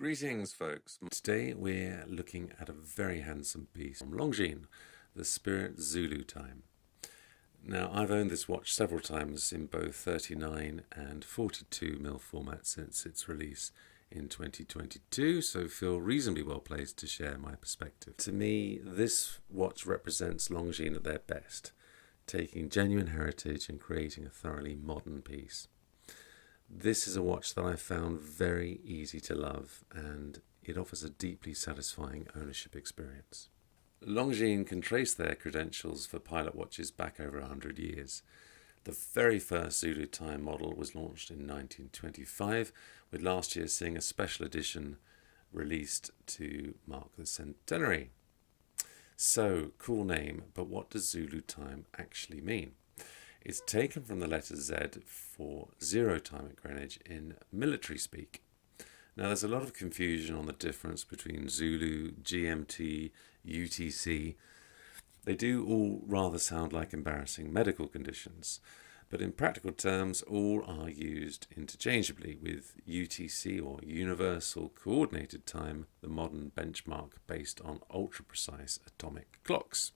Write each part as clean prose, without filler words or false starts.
Greetings, folks. Today we're looking at a very handsome piece from Longines, the Spirit Zulu time. Now, I've owned this watch several times in both 39 and 42mm format since its release in 2022, so feel reasonably well placed to share my perspective. To me, this watch represents Longines at their best, taking genuine heritage and creating a thoroughly modern piece. This is a watch that I found very easy to love, and it offers a deeply satisfying ownership experience. Longines can trace their credentials for pilot watches back over 100 years. The very first Zulu time model was launched in 1925, with last year seeing a special edition released to mark the centenary. So, cool name, but what does Zulu time actually mean? It's taken from the letter Z for zero time at Greenwich in military speak. Now, there's a lot of confusion on the difference between Zulu, GMT, UTC. They do all rather sound like embarrassing medical conditions, but in practical terms, all are used interchangeably, with UTC or Universal Coordinated Time, the modern benchmark based on ultra-precise atomic clocks.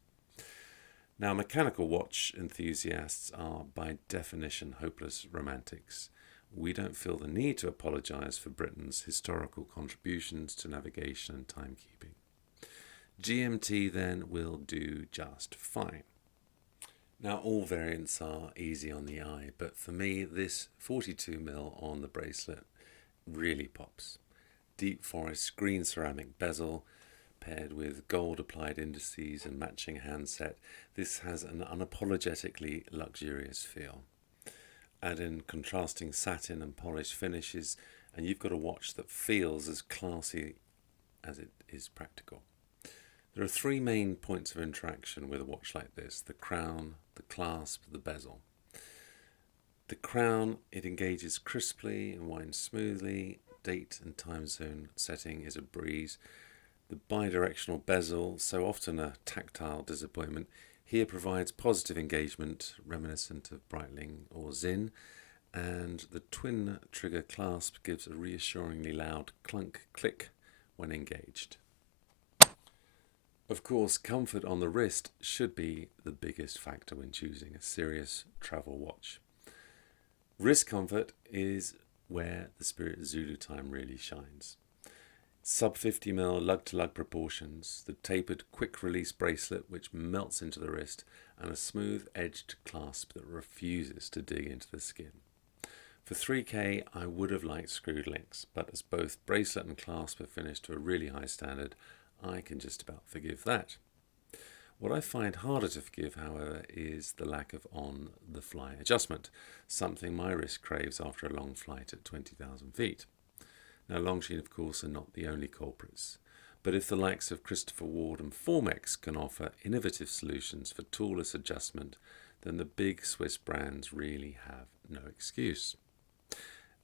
Now, mechanical watch enthusiasts are by definition hopeless romantics. We don't feel the need to apologise for Britain's historical contributions to navigation and timekeeping. GMT then will do just fine. Now, all variants are easy on the eye, but for me this 42mm on the bracelet really pops. Deep forest green ceramic bezel, paired with gold applied indices and matching handset, this has an unapologetically luxurious feel. Add in contrasting satin and polished finishes, and you've got a watch that feels as classy as it is practical. There are three main points of interaction with a watch like this: the crown, the clasp, the bezel. The crown, it engages crisply and winds smoothly. Date and time zone setting is a breeze. The bidirectional bezel, so often a tactile disappointment, here provides positive engagement, reminiscent of Breitling or Zinn, and the twin trigger clasp gives a reassuringly loud clunk click when engaged. Of course, comfort on the wrist should be the biggest factor when choosing a serious travel watch. Wrist comfort is where the Spirit Zulu time really shines. Sub 50mm lug-to-lug proportions, the tapered quick-release bracelet which melts into the wrist, and a smooth-edged clasp that refuses to dig into the skin. For 3K, I would have liked screwed links, but as both bracelet and clasp are finished to a really high standard, I can just about forgive that. What I find harder to forgive, however, is the lack of on-the-fly adjustment, something my wrist craves after a long flight at 20,000 feet. Now, Longines, of course, are not the only culprits, but if the likes of Christopher Ward and Formex can offer innovative solutions for toolless adjustment, then the big Swiss brands really have no excuse.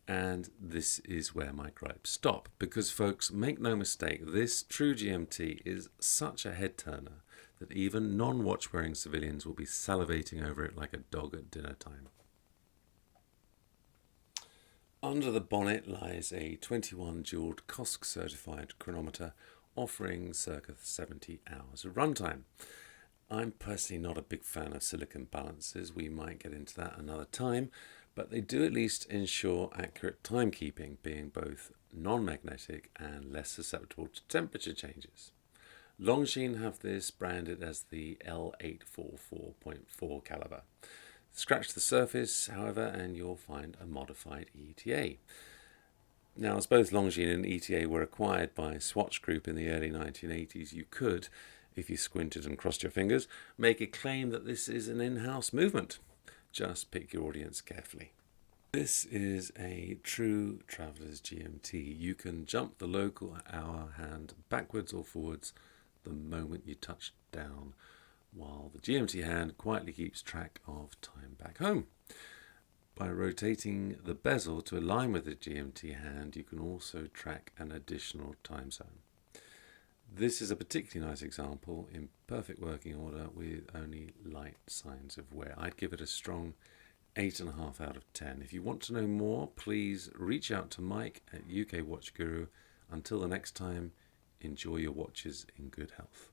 And this is where my gripes stop, because folks, make no mistake, this true GMT is such a head-turner that even non-watch-wearing civilians will be salivating over it like a dog at dinner time. Under the bonnet lies a 21-jeweled COSC-certified chronometer offering circa 70 hours of runtime. I'm personally not a big fan of silicon balances, we might get into that another time, but they do at least ensure accurate timekeeping, being both non-magnetic and less susceptible to temperature changes. Longines have this branded as the L844.4 caliber. Scratch the surface, however, and you'll find a modified ETA. Now, as both Longines and ETA were acquired by Swatch Group in the early 1980s, you could, if you squinted and crossed your fingers, make a claim that this is an in-house movement. Just pick your audience carefully. This is a true traveller's GMT. You can jump the local hour hand backwards or forwards the moment you touch down, while the GMT hand quietly keeps track of time back home. By rotating the bezel to align with the GMT hand, you can also track an additional time zone. This is a particularly nice example in perfect working order with only light signs of wear. I'd give it a strong 8.5 out of 10. If you want to know more, please reach out to Mike at ukwatchguru. Until the next time, enjoy your watches in good health.